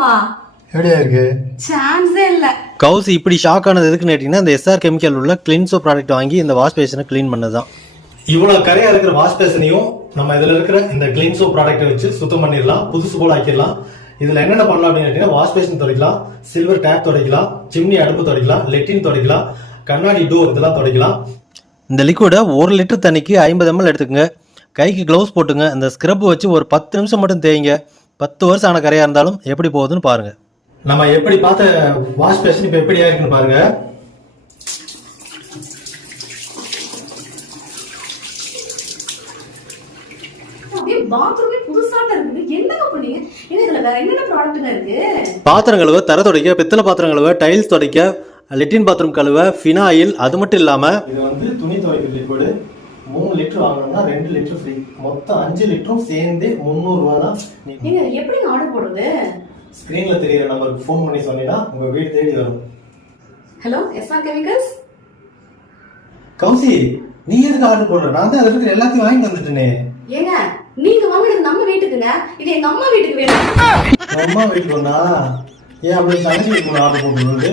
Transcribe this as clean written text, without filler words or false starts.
நிஜமாவா? எப்படியா இருக்கு? சான்ஸே இல்ல. கௌசி இப்படி ஷாக் ஆனது எதுக்குன்னு கேட்டீங்கன்னா, இந்த எஸ்ஆர் கெமிக்கல் உள்ள கிளின்சோ ப்ராடக்ட் வாங்கி இந்த வாஷ் பேஷனை க்ளீன் பண்ணதான். இவ்வளவு கரையா இருக்கிற வாஷ் பேஷனையும் நம்ம இதுல இருக்கிற இந்த கிளின்சோ ப்ராடக்ட்டை வச்சு சுத்தம் பண்ணிடலாம், புதுசு போல ஆக்கிடலாம். இதுல என்னென்ன பண்ணலாம் அப்படின்னு கேட்டீங்கன்னா, வாஷ் பேஷன் துடைக்கலாம், சில்வர் டேப் துடைக்கலாம், சிம்னி அடுப்பு துடைக்கலாம், லெட்டின் துடைக்கலாம், கண்ணாடி டோர் இதெல்லாம் துடைக்கலாம். இந்த லிக்விடை 1 லிட்டர் தண்ணிக்கு 50 ml எடுத்துக்கங்க. கைக்கு க்ளவுஸ் போட்டுங்க. இந்த ஸ்க்ரப் வச்சு ஒரு 10 நிமிஷம் மட்டும் தேய்ங்க. 10 வருஷம் ஆன கரையா இருந்தாலும் எப்படி போகுதுன்னு பாருங்க. நம்ம எப்படி பார்த்த வாஷ் பேஷன் இப்ப எப்படி இருக்குன்னு பாருங்க. பாத்திரம் கழுவ, தர துடைக்க, பித்தளை பாத்திரம் கழுவ, டைல்ஸ் துடைக்க, லெட்டின் பாத்ரூம் கழுவ, ஃபினாயில், அது மட்டும் இல்லாம இது வந்து துணி துவைக்கிற லிக்விடு 3 லிட்டர் வாங்கணும்னா 2 லிட்டர் ஃப்ரீ. மொத்தம் 5 லிட்டரும் சேர்ந்து 300 ரூபா தான். நீங்க எப்படி ஆர்டர் போடுறது? ஸ்கிரீன்ல தெரியற நம்பருக்கு ஃபோன் பண்ணி சொன்னீங்கன்னா உங்க வீடு தேடி வரும். Hello, SR chemicals. கௌசி, நீ எதுக்கு ஆர்டர் போடுற? நான் தான் அதுக்கு எல்லாத்தையும் வாங்கி வந்துட்டேனே. ஏங்க, நீங்க வாங்குறது நம்ம வீட்டுக்குங்க, இது எங்க அம்மா வீட்டுக்கு வேணும். அம்மா வீட்டுக்கு வந்தா ஏன் அப்படி தங்கச்சி வீட்டுக்கு ஆர்டர் போட்டுருது?